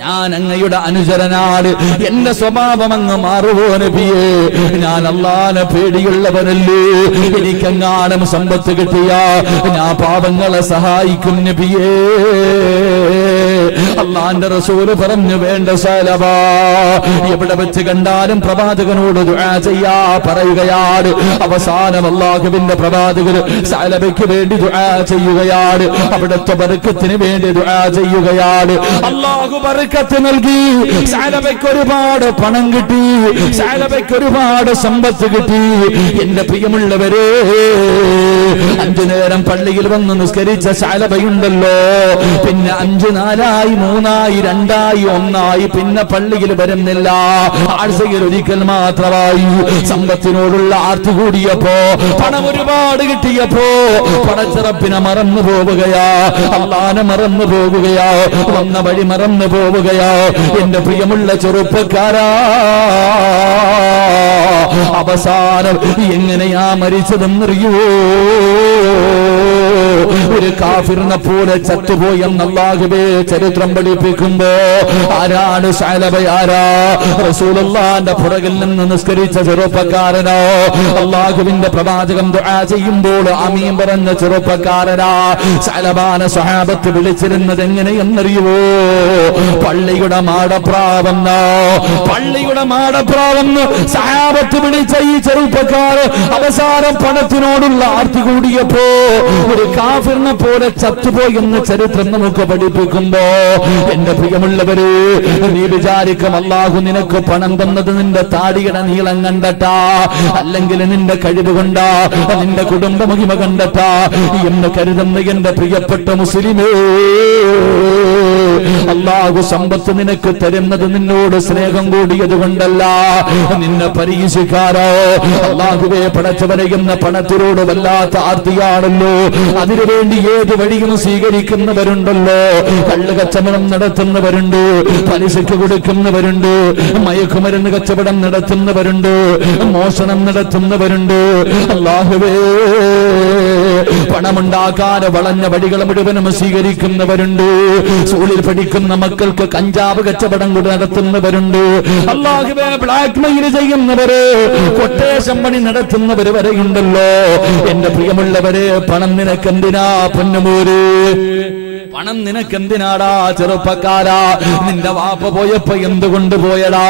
ഞാൻ അങ്ങയുടെ അനുചരനാണ്, എന്റെ സ്വഭാവം അങ്ങ് മാറുവോ നബിയേ? ഞാൻ അല്ലാഹുവിനെ പേടിയുള്ളവനല്ലേ, എനിക്കെങ്ങാനും സമ്പത്ത് കിട്ടിയ ഞാൻ പാപങ്ങളെ സഹായിക്കും നബിയേ. അല്ലാഹുവിന്റെ റസൂല് പറഞ്ഞു, വേണ്ട സലബ, എവിടെ വെച്ച് കണ്ടാലും പ്രവാചകനോട് ദുആ ചെയ്യാ പറയുകയാണ്. അവസാനം അല്ലാഹുവിന്റെ പ്രവാചകർ സലബയ്ക്ക് വേണ്ടി ദുആ ചെയ്യുകയാണ്, അവിടുത്തെ ബർക്കത്തിന് വേണ്ടി ദുആ ചെയ്യുകയാണ്. അല്ലാഹു ബർക്കത്ത് നൽകി, സലബയ്ക്ക് ഒരുപാട് പണം കിട്ടി, സലബയ്ക്ക് ഒരുപാട് സമ്പത്ത് കിട്ടി. എന്റെ പ്രിയമുള്ളവരെ, 5 നേരം പള്ളിയിൽ വന്ന് നിസ്കരിച്ച സലബയുണ്ടല്ലോ, പിന്നെ 5 4 3 2 1 പിന്നെ പള്ളിയിൽ വരുന്നില്ല. ആഴ്ചയിൽ ഒരിക്കൽ മാത്രമായി. സമ്പത്തിനോടുള്ള ആർത്തി കൂടിയപ്പോ, പണം ഒരുപാട് കിട്ടിയപ്പോ പടച്ചിറപ്പിനെ മറന്നു പോവുകയാ, അല്ലാഹുവിനെ മറന്നു പോകുകയാ, വന്ന വഴി മറന്നു പോവുകയാ. എന്റെ പ്രിയമുള്ള ചെറുപ്പക്കാരാ, അവസാനം എങ്ങനെയാ മരിച്ചതെന്നറിയോ? ഒരു കാഫിറിനെ പോലെ ചത്തുപോയെന്ന് അല്ലാഹുവേ ചരിത്രം പഠിപ്പിക്കുമ്പോ, ആരാണ് സഅലബ? ആരാ? റസൂലുള്ളാഹിന്റെ പുറകിൽ നിന്ന് നിസ്കരിച്ച ചെറുപ്പക്കാരനോ? അല്ലാഹുവിന്റെ പ്രവാചകൻ ദുആ ചെയ്യുമ്പോൾ ആമീൻ പറഞ്ഞ ചെറുപ്പക്കാരനാ. സഅലബാനെ സ്വഹാബത്ത് വിളിച്ചിരുന്നത് എങ്ങനെയെന്നറിയുവോ? പള്ളിയുടെ മാടപ്രാവം, പള്ളിയുടെ മാടപ്രാവം സഹാബത്ത് വിളിച്ച ഈ ചെറുപ്പക്കാര് അവസാനം പണത്തിനോടുള്ള ആർത്തി കൂടിയപ്പോ ഒരു കാഫിറിനെ പോലെ ചത്തുപോയി എന്ന ചരിത്രം നമുക്ക് പഠിപ്പിക്കുമ്പോ, എന്റെ പ്രിയമുള്ളവര്, നീ വിചാരിക്കും അല്ലാഹു നിനക്ക് പണം തന്നത് നിന്റെ താടിയുടെ നീളം കണ്ടട്ടാ, അല്ലെങ്കിൽ നിന്റെ കഴിവ് കൊണ്ടാ, നിന്റെ കുടുംബ മഹിമ കണ്ടട്ടാ എന്ന് കരുതുന്ന എന്റെ പ്രിയപ്പെട്ട മുസ്ലിമേ, അല്ലാഹു സമ്പത്ത് നിനക്ക് തരുന്നത് നിന്നോട് സ്നേഹം കൂടിയത് കൊണ്ടല്ല. നിന്നെ പരീക്ഷിക്കാരോ? അല്ലാഹുവേ പടച്ചവനെ എന്ന പണത്തിനോട് വല്ലാത്ത ആർത്തിയാണല്ലോ, അതിനുവേണ്ടി ഏത് വഴിയും സ്വീകരിക്കുന്നവരുണ്ടല്ലോ. കള്ള് കച്ചവടം നടത്തുന്നവരുണ്ട്, പലിശയ്ക്ക് കൊടുക്കുന്നവരുണ്ട്, മയക്കുമരുന്ന് കച്ചവടം നടത്തുന്നവരുണ്ട്, മോഷണം നടത്തുന്നവരുണ്ട്. അല്ലാഹുവേ, പണമുണ്ടാക്കാൻ വളഞ്ഞ വഴികൾ മുഴുവനും സ്വീകരിക്കുന്നവരുണ്ട്. സ്കൂളിൽ പഠിക്കുന്ന മക്കൾക്ക് കഞ്ചാവ് കച്ചവടം കൂടി നടത്തുന്നവരുണ്ട്. അല്ലാഹുവേ, ബ്ലാക്ക് മെയിൽ ചെയ്യുന്നവര്, കൊട്ടേഷൻ പണി നടത്തുന്നവര് വരെയുണ്ടല്ലോ. എന്റെ പ്രിയമുള്ളവരെ, പണം നിനക്കെന്തിനാ പൊന്നുമോര്? പണം നിനക്കെന്തിനാടാ ചെറുപ്പക്കാരാ? നിന്റെ വാപ്പ പോയപ്പോ എന്തുകൊണ്ട് പോയടാ?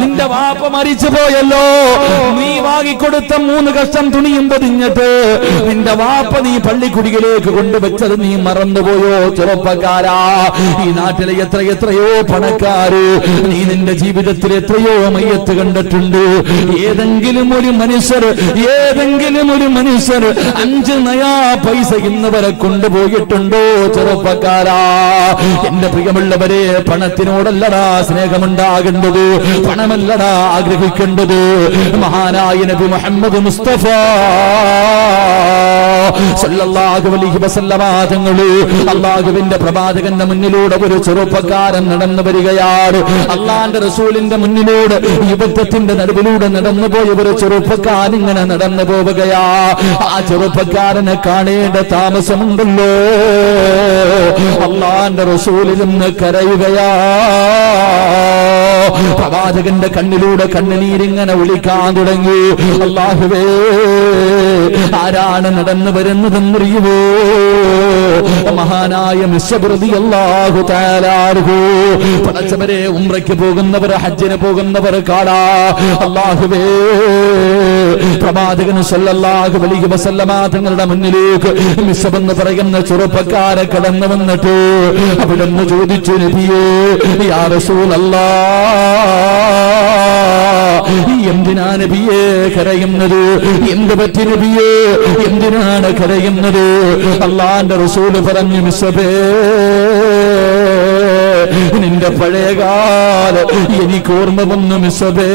നിന്റെ വാപ്പ മരിച്ചു പോയല്ലോ. നീ വാങ്ങിക്കൊടുത്ത 3 കഷ്ണം തുണിയും പൊതിഞ്ഞിട്ട് നിന്റെ വാപ്പ നീ പള്ളിക്കുടിയിലേക്ക് കൊണ്ടുവച്ചത് നീ മറന്നുപോയോ ചെറുപ്പക്കാരാ? ഈ നാട്ടിലെ എത്രയോ പണക്കാര്, നീ നിന്റെ ജീവിതത്തിൽ എത്രയോ മയ്യത്ത് കണ്ടിട്ടുണ്ട്. ഏതെങ്കിലും ഒരു മനുഷ്യർ 5 നയാ പൈസ ഇന്നവരെ കൊണ്ടുപോയിട്ടുണ്ടോ ചെറുപ്പക്കാരാ? എന്റെ പ്രിയമുള്ളവരെ, പണത്തിനോടല്ലടാ സ്നേഹമുണ്ടാകേണ്ടത്, പണമല്ലടാ ആഗ്രഹിക്കേണ്ടത്. മഹാനായ നബി മുഹമ്മദ് മുസ്തഫ സല്ലല്ലാഹു അലൈഹി വസല്ലമ തങ്ങള് അല്ലാഹുവിന്റെ പ്രവാചകന്റെ മുന്നിലൂടെ ഒരു ചെറുപ്പക്കാരൻ നടന്നു വരികയാണ്. അല്ലാഹുവിന്റെ റസൂലിന്റെ മുന്നിലൂടെ യുദ്ധത്തിന്റെ നടുവിലൂടെ നടന്നുപോയ ഒരു ചെറുപ്പക്കാരൻ ഇങ്ങനെ നടന്നു പോവുകയാ. ആ ചെറുപ്പക്കാരനെ കാണേണ്ട താമസമുണ്ടല്ലോ. അല്ലാഹുവിന്റെ റസൂലിൽ നിന്ന് കരയുകയാ. പ്രവാചകന്റെ കണ്ണിലൂടെ കണ്ണുനീരിങ്ങനെ ഒലിക്കാൻ തുടങ്ങി. അല്ലാഹുവേ, ആരാണ് നടന്നു വരുന്നതെന്നറിയുമോ? മഹാനായ മിസ്അബ് റളിയല്ലാഹു തആല അൻഹു. പടച്ചവരെ, ഉംറയ്ക്ക് പോകുന്നവർ, ഹജ്ജിന് പോകുന്നവർ കാണാ. അല്ലാഹുവേ, പ്രവാചകൻ സല്ലല്ലാഹു അലൈഹി വസല്ലമ തങ്ങളുടെ മുന്നിലേക്ക് മിസ്അബ് എന്ന് പറയുന്ന ചെറുപ്പക്കാരെ കടന്നു വന്നിട്ട് അവിടുന്ന് ചോദിച്ചു, നബിയേ, യാ റസൂലല്ലാഹ്, എന്തിനാ നബിയേ കരയുന്നത്? എന്ത് പറ്റി നബിയേ? എന്തിനാണ് കരയുന്നത്? അല്ലാഹുവിന്റെ റസൂൽ പറഞ്ഞു, മിസ്അബേ, നിന്റെ പഴയകാല എനിക്ക് ഓർമ്മ വന്നു മിസ്അബേ.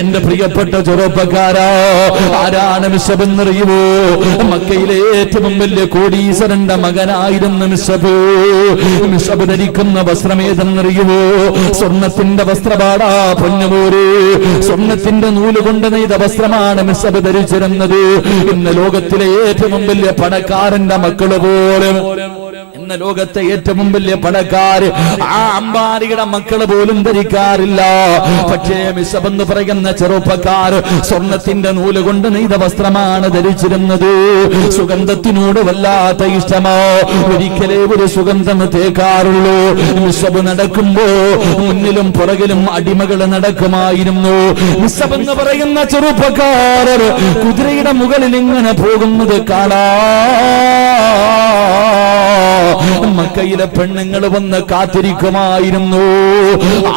എന്റെ പ്രിയപ്പെട്ട ചെറുപ്പക്കാരാ, ആരാണ് മിസ്അബ് എന്നറിയുമോ? മക്കയിലെ ഏറ്റവും വലിയ കോടീശ്വരന്റെ മകനായിരുന്നു മിസ്അബ്. മിസ്അബ് ധരിക്കുന്ന വസ്ത്രമേതെന്നറിയുമോ? സ്വർണത്തിന്റെ വസ്ത്രപാടാ പൊന്നുമോര്. സ്വർണത്തിന്റെ നൂല് കൊണ്ട് നെയ്ത വസ്ത്രമാണ് മിസ്അബ് ധരിച്ചിരുന്നത്. ഇന്ന് ലോകത്തിലെ ഏറ്റവും വലിയ പണക്കാരന്റെ മക്കള് പോലും ഇന്ന് ലോകത്തെ ഏറ്റവും വലിയ പണക്കാര് ആ അംബാനിയുടെ മക്കള് പോലും ധരിക്കാറില്ല. പക്ഷേ മിസ്അബ് എന്ന് പറയുന്ന ചെറുപ്പക്കാർ സ്വർണത്തിന്റെ നൂല് കൊണ്ട് നെയ്ത വസ്ത്രമാണ് ധരിച്ചിരുന്നത്. സുഗന്ധത്തിനോട് വല്ലാത്ത ഇഷ്ടമോ, ഒരിക്കലേ ഒരു സുഗന്ധം തേക്കാറുള്ളൂ. മിസ്അബ് നടക്കുമ്പോ മുന്നിലും പുറകിലും അടിമകൾ നടക്കുമായിരുന്നു. മിസ്അബ് എന്ന് പറയുന്ന ചെറുപ്പക്കാരർ കുതിരയുടെ മുകളിൽ ഇങ്ങനെ പോകുന്നത് കാണാ. മക്കയിലെ പെണ്ണുങ്ങൾ വന്ന് കാത്തിരിക്കുമായിരുന്നു.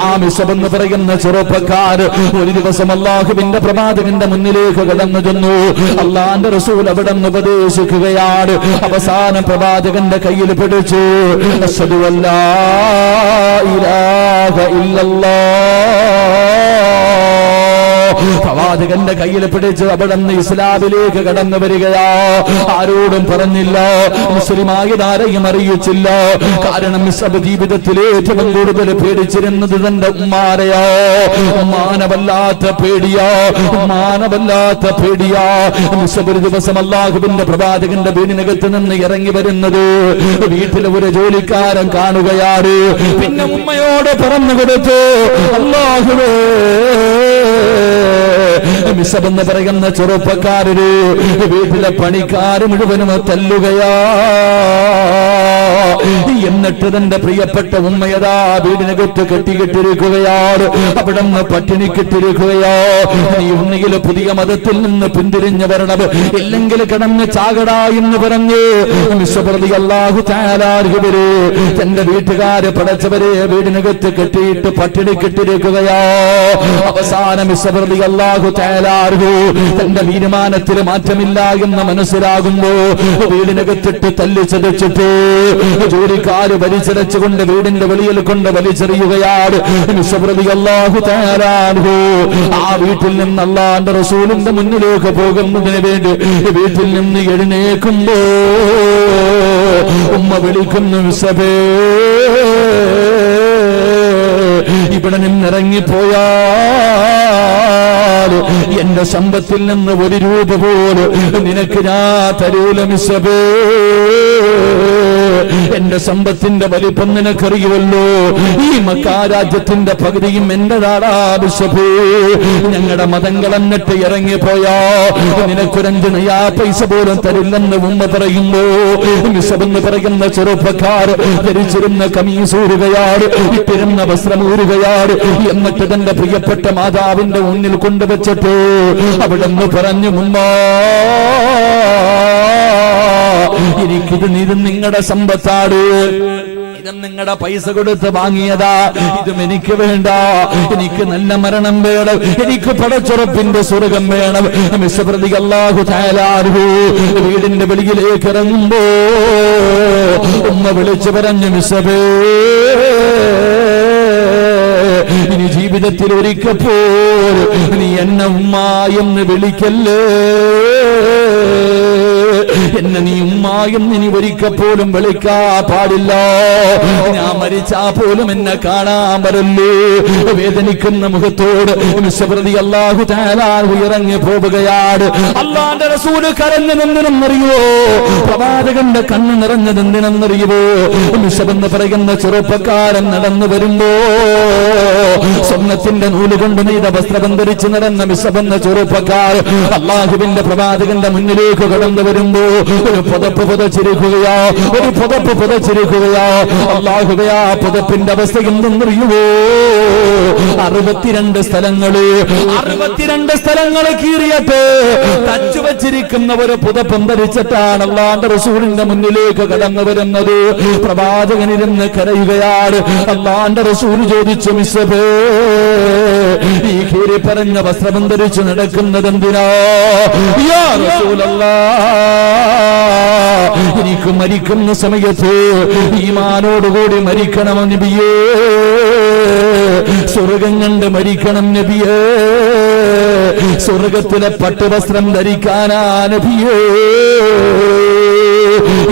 ആ മിസ്അബ് എന്ന് പറയുന്ന ചെറുപ്പക്കാർ ഒരു ദിവസം അല്ലാഹുവിന്റെ പ്രവാചകന്റെ മുന്നിലേക്ക് കടന്നു ചെന്നു. അല്ലാഹുവിന്റെ റസൂൽ അവിടെ നിന്ന് ഉപദേശിക്കുകയാണ്. അവസാനം പ്രവാചകന്റെ കയ്യിൽ പിടിച്ചു, അശ്ഹദു അല്ലാ ഇലാഹ ഇല്ലല്ലാഹ്. പ്രവാചകന്റെ കയ്യിൽ പിടിച്ച് അവിടെ നിന്ന് ഇസ്ലാമിലേക്ക് കടന്നു വരികയാ. ആരോടും പറഞ്ഞില്ല, മുസ്ലിമായതാരെയും അറിയിച്ചില്ല. കാരണം മിസ്അബ് ജീവിതത്തിൽ ഏറ്റവും കൂടുതൽ പേടിച്ചിരുന്നത് തന്റെ ഉമ്മാനെയോ. ഉമ്മാനവല്ലാത്ത പേടിയാ, ഉമ്മാനവല്ലാത്ത പേടിയാ. മിസ്അബ് ഒരു ദിവസം അല്ലാഹുവിന്റെ പ്രവാചകന്റെ വീടിനകത്ത് നിന്ന് ഇറങ്ങി വരുന്നത് വീട്ടിലെ ഒരു ജോലിക്കാരൻ കാണുകയാണ്. പിന്നെ ഉമ്മയോട് പറഞ്ഞു കൊടുത്തു, അല്ലാഹുവേ, മിസ്അബ് എന്ന് പറയുന്ന ചെറുപ്പക്കാരര് വീട്ടിലെ പണിക്കാര് മുഴുവനും തല്ലുകയാ. എന്നിട്ട് തന്റെ പ്രിയപ്പെട്ട ഉമ്മയതാ വീടിനകത്ത് കെട്ടിക്കിട്ടിരിക്കുകയാണ്. അവിടെ നിന്ന് പട്ടിണിക്കിട്ടിരിക്കുകയോ. നീ ഉണ്ണിയിൽ പുതിയ മതത്തിൽ നിന്ന് പിന്തിരിഞ്ഞു വരണം, ഇല്ലെങ്കിൽ കിടന്ന് ചാകടാ എന്ന് പറഞ്ഞ് മിസ്അബ് റളിയല്ലാഹു തആല അൻഹു തന്റെ വീട്ടുകാര് പടച്ചവരെ വീടിനകത്ത് കെട്ടിയിട്ട് പട്ടിണിക്കിട്ടിരിക്കുകയോ. അവസാനം മിസ്അബ് റളിയല്ലാഹു തആല അൻഹു തന്റെ തീരുമാനത്തിൽ മാറ്റമില്ല എന്ന് മനസ്സിലാകുമ്പോ വീടിനകത്തിട്ട് തല്ലിച്ചതച്ചിട്ട് ജോലിക്കാര് വലിച്ചടച്ചുകൊണ്ട് വീടിന്റെ വെളിയിൽ കൊണ്ട് വലിച്ചെറിയുകയാണ്. മിസ്അബ് റളിയല്ലാഹു തആല അൻഹു ആ വീട്ടിൽ നിന്ന് അല്ലാഹുവിന്റെ റസൂലിന്റെ മുന്നിലേക്ക് പോകുന്നതിന് വേണ്ടി വീട്ടിൽ നിന്ന് എഴുന്നേൽക്കുമ്പോ ഉമ്മ വിളിക്കുന്നു, മിസ്അബേ, ഇവിടെ നിന്നിറങ്ങിപ്പോയാൽ എന്റെ സമ്പത്തിൽ നിന്ന് ഒരു രൂപ പോലും നിനക്ക് ഞാൻ തരൂല മിസ്അബേ. എന്റെ സമ്പത്തിന്റെ വലിപ്പം നിനക്കറിയുമല്ലോ. ഈ മക്കാ രാജ്യത്തിന്റെ പകുതിയും എന്റെതാടാ മിസ്അബേ. ഞങ്ങളുടെ മതങ്ങൾ എന്നിട്ട് ഇറങ്ങിപ്പോയാ നിനക്കൊരഞ്ച് നയാ പൈസ പോലും തരില്ലെന്ന് ഉമ്മ പറയുമ്പോ മിസ്അബ് എന്ന് പറയുന്ന ചെറുപ്പക്കാർ ധരിച്ചിരുന്ന കമീസൂരുകയാണ്, ഇട്ടിരുന്ന വസ്ത്രമൂരുകയാണ്. എന്നിട്ട് തന്റെ പ്രിയപ്പെട്ട മാതാവിന്റെ മുന്നിൽ കൊണ്ടുവച്ചിട്ട് അവിടെ നിന്ന് പറഞ്ഞു, ഉമ്മാ, എനിക്കിത് നിങ്ങളുടെ സമ്പത്താണ്, ഇതും നിങ്ങളുടെ പൈസ കൊടുത്ത് വാങ്ങിയതാ, ഇതും എനിക്ക് വേണ്ട. എനിക്ക് നല്ല മരണം വേണം, എനിക്ക് പടച്ചുറപ്പിന്റെ സ്വർഗം വേണം. മിസ്അബ് റളിയല്ലാഹു തആല അൻഹു വീടിന്റെ വെളിയിലേക്ക് ഇറങ്ങുമ്പോ ഉമ്മ വിളിച്ചു പറഞ്ഞു, മിസ്അബേ, ഇനി ജീവിതത്തിൽ ഒരിക്കപ്പോൾ നീ എന്നെ ഉമ്മ എന്ന് വിളിക്കല്ലേ. എന്നെ നീ ഉമ്മ എന്ന് ഇനി ഒരിക്കപ്പോലും വിളിക്കാ പാടില്ല. ഞാൻ മരിച്ചാ പോലും എന്നെ കാണാൻ വരല്ലേ. വേദനിക്കുന്ന മുഖത്തോട് മിസ്അബ് റളിയല്ലാഹു തആല ഇറങ്ങി പോവുകയാണ്. അല്ലാഹുവിന്റെ റസൂല് കരഞ്ഞതെന്തിനെന്നറിയോ? പ്രവാചകന്റെ കണ്ണ് നിറഞ്ഞതെന്തിനെന്നറിയോ? മിസ്അബ് എന്ന് പറയുന്ന ചെറുപ്പക്കാരൻ നടന്നു വരുമ്പോ സ്വർണത്തിന്റെ നൂലുകൊണ്ട് നെയ്ത വസ്ത്രം ധരിച്ച് നടന്ന മിസ്അബ് എന്ന ചെറുപ്പക്കാർ അല്ലാഹുവിന്റെ പ്രവാചകന്റെ മുന്നിലേക്ക് കടന്നു വരുമ്പോ ഒരു പുതപ്പ് പുതച്ചിരിക്കുകയാ, ഒരു പുതപ്പ് പുതച്ചിരിക്കുകയാ. അല്ലാഹുവേ, ആ പുതപ്പിന്റെ അവസ്ഥ എന്തെന്നറിയുമോ? 62 സ്ഥലങ്ങള് കീറിയിട്ട് തച്ചു വച്ചിരിക്കുന്ന ഒരു പുതപ്പം ധരിച്ചിട്ടാണ് അല്ലാഹുവിന്റെ റസൂലിന്റെ മുന്നിലേക്ക് കടന്നു വരുന്നത്. പ്രവാചകൻ ഇരുന്ന് കരയുകയാണ്. അല്ലാഹുവിന്റെ റസൂൽ ചോദിച്ചു, മിസ്അബേ, ഈ കീറി പറഞ്ഞ വസ്ത്രം ധരിച്ചു നടക്കുന്നത് എന്തിനാ? യാ റസൂലല്ലാഹ്, എനിക്ക് മരിക്കുന്ന സമയത്ത് ഈമാനോടുകൂടി മരിക്കണം നബിയേ, സ്വർഗം കണ്ട് മരിക്കണം നബിയേ, സ്വർഗത്തിലെ പട്ടുവസ്ത്രം ധരിക്കാനാ നബിയേ.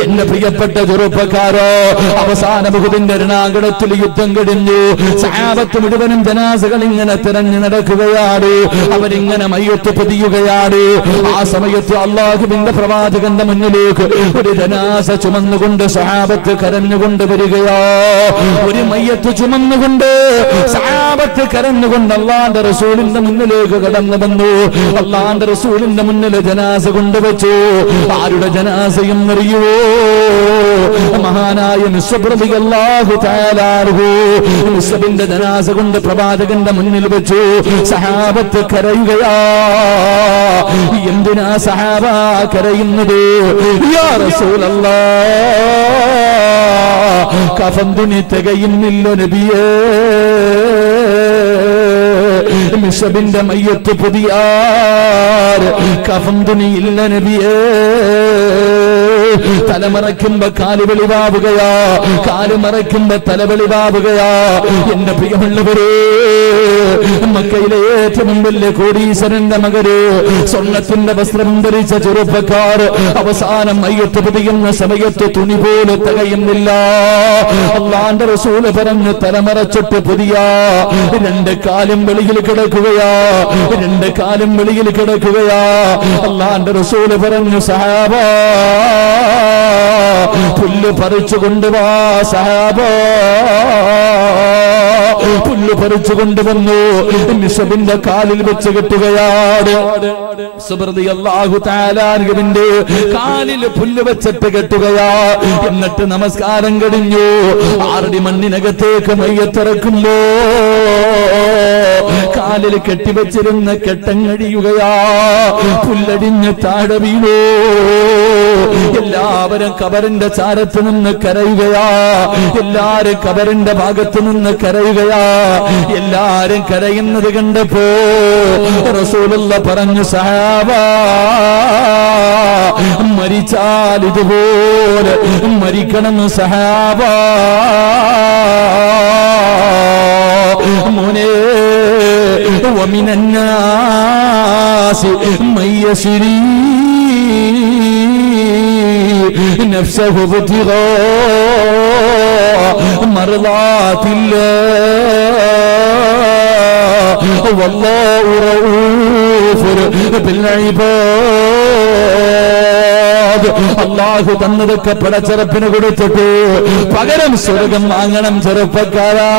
എന്റെ പ്രിയപ്പെട്ട ചെറുപ്പക്കാരോ, അവസാന ഉഹുദിന്റെ രണാങ്കണത്തിൽ യുദ്ധം കഴിഞ്ഞു. സഹാബത്ത് മുഴുവനും ജനാസകൾ ഇങ്ങനെ തിരഞ്ഞു നടക്കുകയാണ്. അവരിങ്ങനെ മയ്യത്ത് പൊതിയുകയാണ്. ആ സമയത്ത് അല്ലാഹുവിന്റെ പ്രവാചകന്റെ മുന്നിലേക്ക് ഒരു ജനാസ ചുമന്നുകൊണ്ട് സഹാബത്ത് കരഞ്ഞുകൊണ്ട് വരികയോ. ഒരു മയ്യത്ത് ചുമന്നുകൊണ്ട് സഹാബത്ത് കരഞ്ഞുകൊണ്ട് അല്ലാഹുവിന്റെ റസൂലിന്റെ മുന്നിലേക്ക് കടന്നു വന്നു. അല്ലാഹുവിന്റെ റസൂലിന്റെ മുന്നിൽ ജനാസ കൊണ്ടുവച്ചു. ആരുടെ ജനാസയും അറിയുവോ? മഹാനായ മിസ്അബ് റളിയല്ലാഹു തആല അൻഹു മിസ്അബിന്റെ ജനാസ കൊണ്ട് പ്രവാചകന്റെ മുന്നിൽ വെച്ചു. സഹാബത്ത് കരയുകയാ. എന്തിനാ സഹാബ കരയുന്നത്? യാ റസൂലല്ലാഹ്, കഫൻ തുണി തികയുന്നില്ല നബിയേ. മിസ്അബിന്റെ മയ്യത്ത് പുതിയാർ, കഫൻ തുണിയില്ല നബിയേ. തലമറയ്ക്കുമ്പോ കാല് വെളിവാവുകയാ, കാല് മറയ്ക്കുമ്പോ തല വെളിവാവുകയാ. എന്റെ പ്രിയമുള്ളവരെ, മക്കയിലെ ഏറ്റവും വലിയ കോടീശ്വരന്റെ മകര്, സ്വർണത്തിന്റെ വസ്ത്രം ധരിച്ച ചെറുപ്പക്കാർ, അവസാനം മയ്യത്ത് പൊതിയുന്ന സമയത്ത് തുണി പോലെ തികയുന്നില്ല. അല്ലാഹുവിന്റെ റസൂല് പറഞ്ഞു, തലമറച്ചിട്ട് പുതിയ രണ്ട് കാലും വെളിയിൽ കിടക്കുകയാ, രണ്ട് കാലും വെളിയിൽ കിടക്കുകയാ. അല്ലാഹുവിന്റെ റസൂല് പറഞ്ഞു, സഹാബാ പുല്ല് പറിച്ചു കൊണ്ടുവാ. സഹാബാ പുല്ല് പറിച്ചു കൊണ്ടുവന്നു. മിസ്അബിന്റെ കാലിൽ വെച്ച് കെട്ടുകയാണ്. അല്ലാഹു തആലാവിന്റെ കാലിൽ പുല്ല് വെച്ചിട്ട് കെട്ടുകയാ. എന്നിട്ട് നമസ്കാരം കഴിഞ്ഞു. 6 അടി മണ്ണിനകത്തേക്ക് മയ്യത്തിറക്കുമ്പോ കാലിൽ കെട്ടിവെച്ചിരുന്ന കെട്ടങ്ങഴിയുകയാ. പുല്ലടിഞ്ഞ് താഴെ വീണു. എല്ലാവരും കബറിന്റെ ചാരത്ത് നിന്ന് കരയുകയാ. എല്ലാരും കബറിന്റെ ഭാഗത്ത് നിന്ന് കരയുകയാ. എല്ലാരും കരയുന്നത് കണ്ടപ്പോ റസൂലുള്ള പറഞ്ഞു, സഹാബാ മരിച്ചാൽ ഇതുപോലെ മരിക്കണം സഹാബാ. മോനെ, ومن الناس من يشري نفسه ابتغاء مرضات الله والله رؤوف بالعباد. അല്ലാഹു തന്നതൊക്കെ പടച്ചെറുപ്പിന് കൊടുത്തിട്ട് പകരം സ്വർഗം വാങ്ങണം ചെറുപ്പക്കാരാ.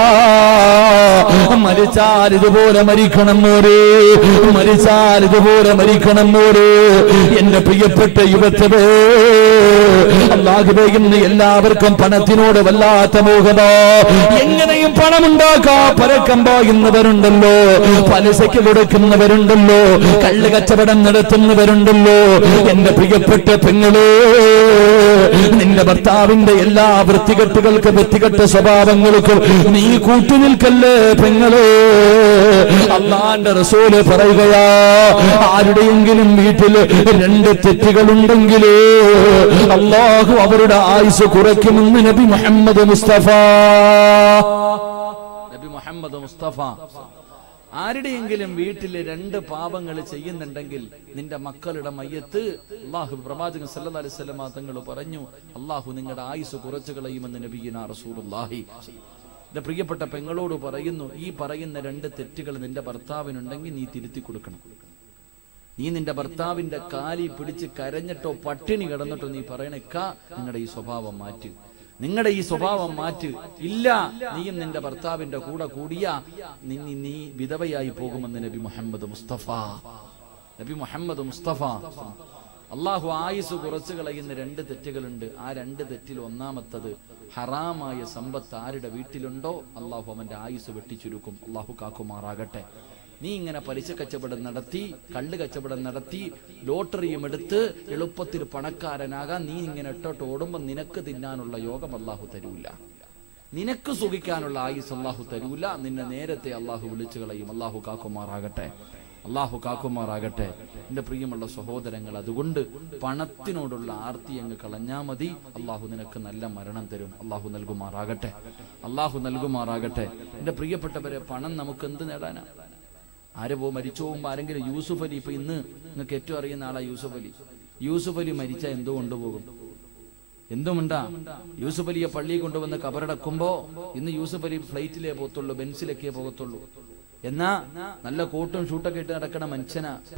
മരിച്ചാൽ ഇതുപോലെ മരിക്കണം മോരെ, മരിച്ചാൽ ഇതുപോലെ മരിക്കണം മോരെ. എന്റെ പ്രിയപ്പെട്ട യുവത്വേ, അല്ലാഹുവേ, ഇന്ന് എല്ലാവർക്കും പണത്തിനോട് വല്ലാത്ത മോഹമോ. എങ്ങനെയും പണമുണ്ടാക്കാ പരക്കം പോകുന്നവരുണ്ടല്ലോ, പലിശയ്ക്ക് കൊടുക്കുന്നവരുണ്ടല്ലോ, കള്ള് കച്ചവടം നടത്തുന്നവരുണ്ടല്ലോ. എന്റെ പ്രിയപ്പെട്ട പെങ്ങളെ, നിന്റെ ഭർത്താവിന്റെ എല്ലാ വൃത്തികെട്ടുകൾക്ക്, വൃത്തികെട്ട സ്വഭാവങ്ങൾക്കും നീ കൂട്ടുനിൽക്കല്ലേ പെങ്ങളെ. അല്ലാഹുവിന്റെ റസൂല് പറയുകയാ, ആരുടെയെങ്കിലും വീട്ടിൽ 2 തെറ്റുകളുണ്ടെങ്കിൽ അല്ലാഹു അവരുടെ ആയുസ് കുറയ്ക്കുമെന്ന് നബി മുഹമ്മദ് മുസ്തഫ. നബി മുഹമ്മദ് മുസ്തഫ ആരുടെയെങ്കിലും വീട്ടില് 2 പാപങ്ങൾ ചെയ്യുന്നുണ്ടെങ്കിൽ നിന്റെ മക്കളുടെ മയ്യത്ത് അല്ലാഹു പ്രവാചകൻ സല്ലല്ലാഹു അലൈഹി വസല്ലം തങ്ങൾ പറഞ്ഞു, അല്ലാഹു നിങ്ങളുടെ ആയുസ് കുറച്ചു കളയുമെന്ന് നബിയിനാ റസൂലുള്ളാഹി. എന്റെ പ്രിയപ്പെട്ട പെങ്ങളോട് പറയുന്നു, ഈ പറയുന്ന 2 തെറ്റുകൾ നിന്റെ ഭർത്താവിനുണ്ടെങ്കിൽ നീ തിരുത്തി കൊടുക്കണം. നീ നിന്റെ ഭർത്താവിന്റെ കാലി പിടിച്ച് കരഞ്ഞിട്ടോ പട്ടിണി കിടന്നിട്ടോ നീ പറയണേക്ക, നിങ്ങളുടെ ഈ സ്വഭാവം മാറ്റി, നിങ്ങളുടെ ഈ സ്വഭാവം മാറ്റ്. ഇല്ല, നീയും നിന്റെ ഭർത്താവിന്റെ കൂടെ കൂടിയ നീ വിധവയായി പോകുമെന്ന് നബി മുഹമ്മദ് മുസ്തഫ. നബി മുഹമ്മദ് മുസ്തഫ. അള്ളാഹു ആയുസ് കുറച്ചു കളയുന്ന 2 തെറ്റുകളുണ്ട്. ആ 2 തെറ്റിൽ ഒന്നാമത്തത്, ഹറാമായ സമ്പത്ത് ആരുടെ വീട്ടിലുണ്ടോ അള്ളാഹു അവന്റെ ആയുസ് വെട്ടിച്ചുരുക്കും. അള്ളാഹു കാക്കുമാറാകട്ടെ. നീ ഇങ്ങനെ പലിശ കച്ചവടം നടത്തി, കള്ള് കച്ചവടം നടത്തി, ലോട്ടറിയും എടുത്ത് എളുപ്പത്തിൽ പണക്കാരനാകാൻ നീ ഇങ്ങനെ ഇട്ടോട്ട് ഓടുമ്പോ നിനക്ക് തിന്നാനുള്ള യോഗം അല്ലാഹു തരൂല, നിനക്ക് സുഖിക്കാനുള്ള ആയുസ് അല്ലാഹു തരൂല. നിന്നെ നേരത്തെ അല്ലാഹു വിളിച്ചു കളയും. അല്ലാഹു കാക്കുമാറാകട്ടെ, അല്ലാഹു കാക്കുമാറാകട്ടെ. എന്റെ പ്രിയമുള്ള സഹോദരങ്ങൾ, അതുകൊണ്ട് പണത്തിനോടുള്ള ആർത്തി അങ്ങ് കളഞ്ഞാ മതി. അല്ലാഹു നിനക്ക് നല്ല മരണം തരും. അല്ലാഹു നൽകുമാറാകട്ടെ, അല്ലാഹു നൽകുമാറാകട്ടെ. എന്റെ പ്രിയപ്പെട്ടവരെ, പണം നമുക്ക് എന്ത് നേടാനാ? ആര് മരിച്ചു പോകുമ്പോ ആരെങ്കിലും, യൂസുഫ് അലി, ഇപ്പൊ ഇന്ന് നിങ്ങൾക്ക് ഏറ്റവും അറിയുന്ന ആളാ യൂസുഫ് അലി. യൂസുഫ് അലി മരിച്ചാൽ എന്തോ കൊണ്ടുപോകും? എന്തുമുണ്ടാ യൂസുഫ് അലിയെ പള്ളിയിൽ കൊണ്ടുവന്ന് കബറടക്കുമ്പോ ഇന്ന് യൂസുഫ് അലി ഫ്ലൈറ്റിലേ പോകത്തുള്ളൂ, ബെൻസിലൊക്കെ പോകത്തുള്ളൂ. എന്നാ നല്ല കോട്ടും ഷൂട്ടൊക്കെ ഇട്ട് നടക്കണ മനുഷ്യനാ.